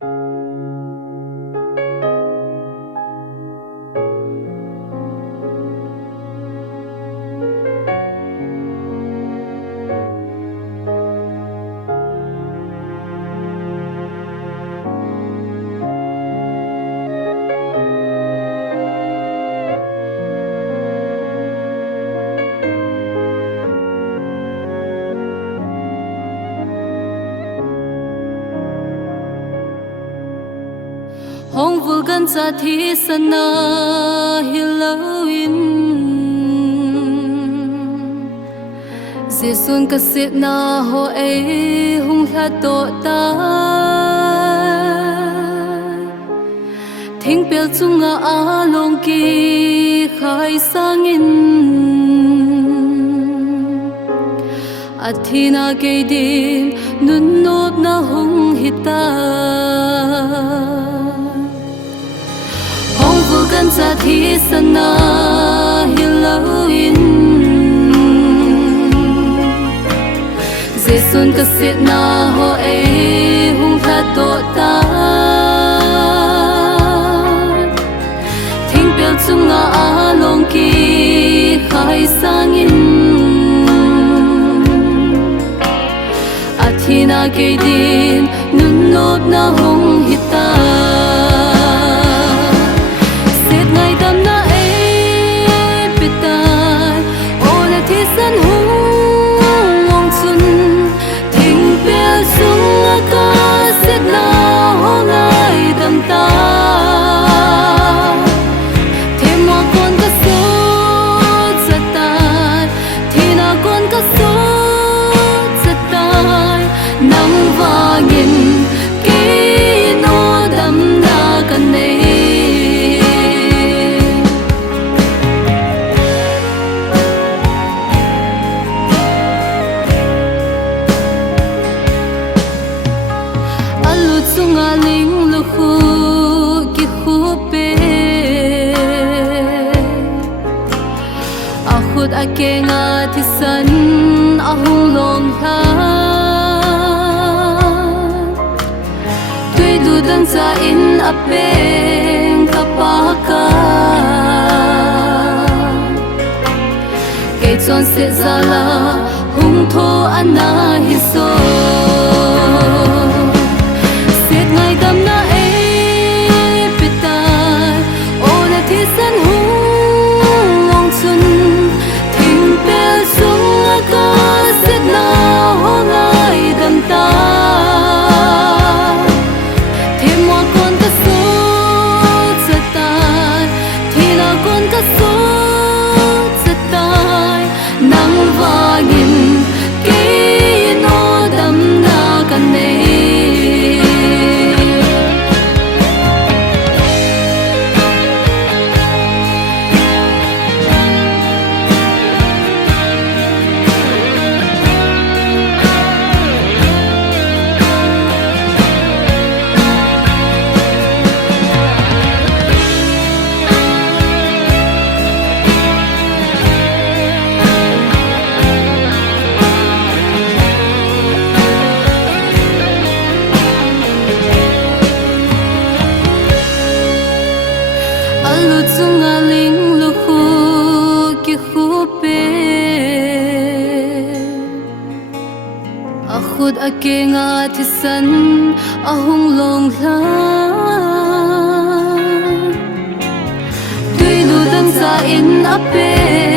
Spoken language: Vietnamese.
Hong vulgan sa thi sana Halloween Giêsun ka sit na ho ai hung hla to ta Thing pel chunga a long ki khai sangin Athina ke din nun nop na hung hita Vulgan sa thi sana Halloween Giêsun ka sit na ho ai hung hla to ta Thing pel chunga a long ki khai sangin Athina ke din nun nop na hung hita Sunga ling lu khu ki khu pe a khut a ke nga thi san a hung long tha tui du dan sa in a peng ka pa ka ke chon se za la hung tho ana hi so Sunga ling lu khu ki khu pe a khut a ke nga thi san a hung long hla tui lu dan sa in a pe